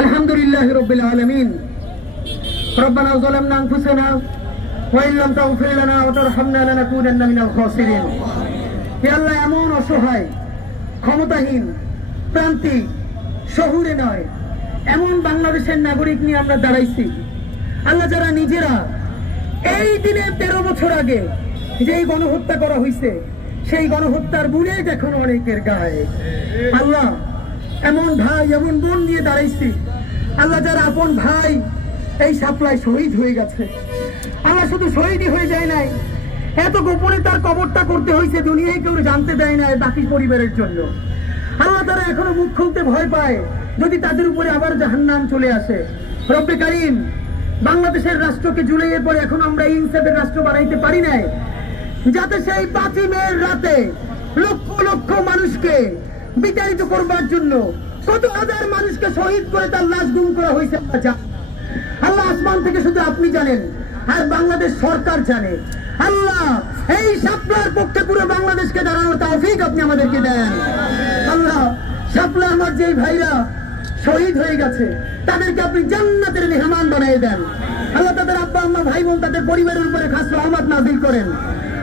আলহামদুলিল্লাহি রাব্বিল আলামিন। রব্বানা যালামনা আনফুসানা ওয়া ইন লাম তাগফির লানা ওয়া তারহামনা লানাকুনান্না মিনাল খাসিরিন। হে আল্লাহ, এমন অসহায়, ক্ষমতাহীন, প্রান্তিক, শহুরে নয়, এমন বাংলাদেশের নাগরিক নিয়ে আমরা দাঁড়াইছি আল্লাহ, যারা নিজেরা এই দিনে 13 বছর আগে যেই গণহত্যা করা হয়েছে সেই গণহত্যার বুলেট এখন অনেকের গায়ে। আল্লাহ, এমন ভাই এমন বোন নিয়ে দাঁড়াইছি আল্লাহ, যারা আপন ভাই এই সাপ্লাই শহীদ হয়ে গেছে। আল্লাহ, শুধু শহীদই হয়ে যায় নাই, এত গোপনে তার কবরটা করতে হয়েছে, দুনিয়ায় কেউ জানতে দেয় না বাকি পরিবারের জন্য। আল্লাহ, তারা এখনো মুখ খুলতে ভয় পায় যদি তাদের উপরে আবার জাহান্নাম চলে আসে। রব্বে কারীম, বাংলাদেশের রাষ্ট্রকে জুলাইয়ের পরে এখন আমরা ইনসাফের রাষ্ট্র বানাইতে পারি নাই, যাতে সেই 5 মের রাতে লক্ষ লক্ষ মানুষকে বিতাড়িত করবার জন্য কত হাজার মানুষকে শহীদ করে তার লাশ গুম করা হয়েছে। আল্লাহ, আসমান থেকে শুধু আপনি জানেন আর বাংলাদেশ সরকার জানে। আল্লাহ, এই শাপলার পক্ষে পুরো বাংলাদেশকে দাঁড়ানোর তৌফিক আপনি আমাদেরকে দেন। আল্লাহ, শাপলা আমার যেই ভাইরা শহীদ হয়ে গেছে তাদেরকে আপনি জান্নাতের মেহমান বানিয়ে দেন। আল্লাহ, তাদের আব্বা আম্মা ভাই বোন তাদের পরিবারের উপরে খাস রহমত নাযিল করেন।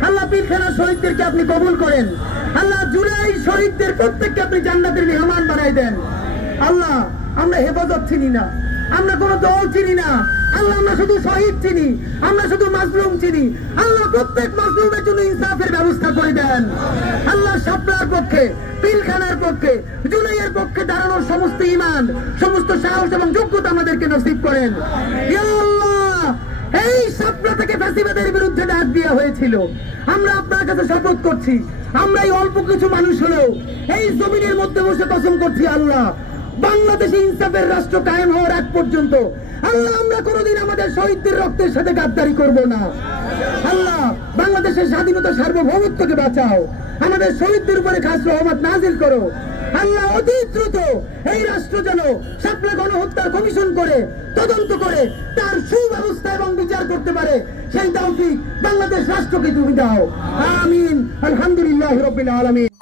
আল্লাহ, পিলখানা শহীদদেরকে আপনি কবুল করেন। আল্লাহ, জুলাই শহীদদের প্রত্যেককে আপনি জান্নাতের মেহমান বানিয়ে দেন। আল্লাহ, আমরা হেফাজত চিনি না, আমরা কোন দল চিনি না। আল্লাহ, আমরা শুধু শহীদ চিনি, আমরা শুধু মাজলুম চিনি। আল্লাহ, প্রত্যেক মাজলুমের জন্য ইনসাফের ব্যবস্থা করে দেন। আল্লাহ, শাপলার পক্ষে, পিলখানার পক্ষে, জুলাইয়ের পক্ষে দাঁড়ানোর সমস্ত ঈমান, সমস্ত সাহস এবং যোগ্যতা আমাদেরকে নসিব করেন। ইয়া আল্লাহ, এই শাপলা থেকে ফ্যাসিবাদের বিরুদ্ধে ডাক দেওয়া হয়েছিল, আমরা আপনার কাছে শপথ করছি, আমরা এই অল্প কিছু মানুষ হলেও এই জমিনের মধ্যে বসে কসম করছি আল্লাহ, বাংলাদেশে ইনসাফের রাষ্ট্র কায়েম হওয়ার আগ পর্যন্ত আল্লাহ আমরা কোনোদিন আমাদের শহীদদের রক্তের সাথে গাদ্দারি করব না। আল্লাহ, বাংলাদেশের স্বাধীনতা সার্বভৌমত্বকে বাঁচাও, আমাদের শহীদদের উপরে খাস রহমত নাজিল করো। আল্লাহ, অতি দ্রুত এই রাষ্ট্র যেন শাপলা গণহত্যার কমিশন করে তদন্ত করে তার সুব্যবস্থা এবং বিচার করতে পারে, সেই তৌফিক বাংলাদেশ রাষ্ট্রকে তুমি দাও। আমিন। আলহামদুলিল্লাহি রাব্বিল আলামিন।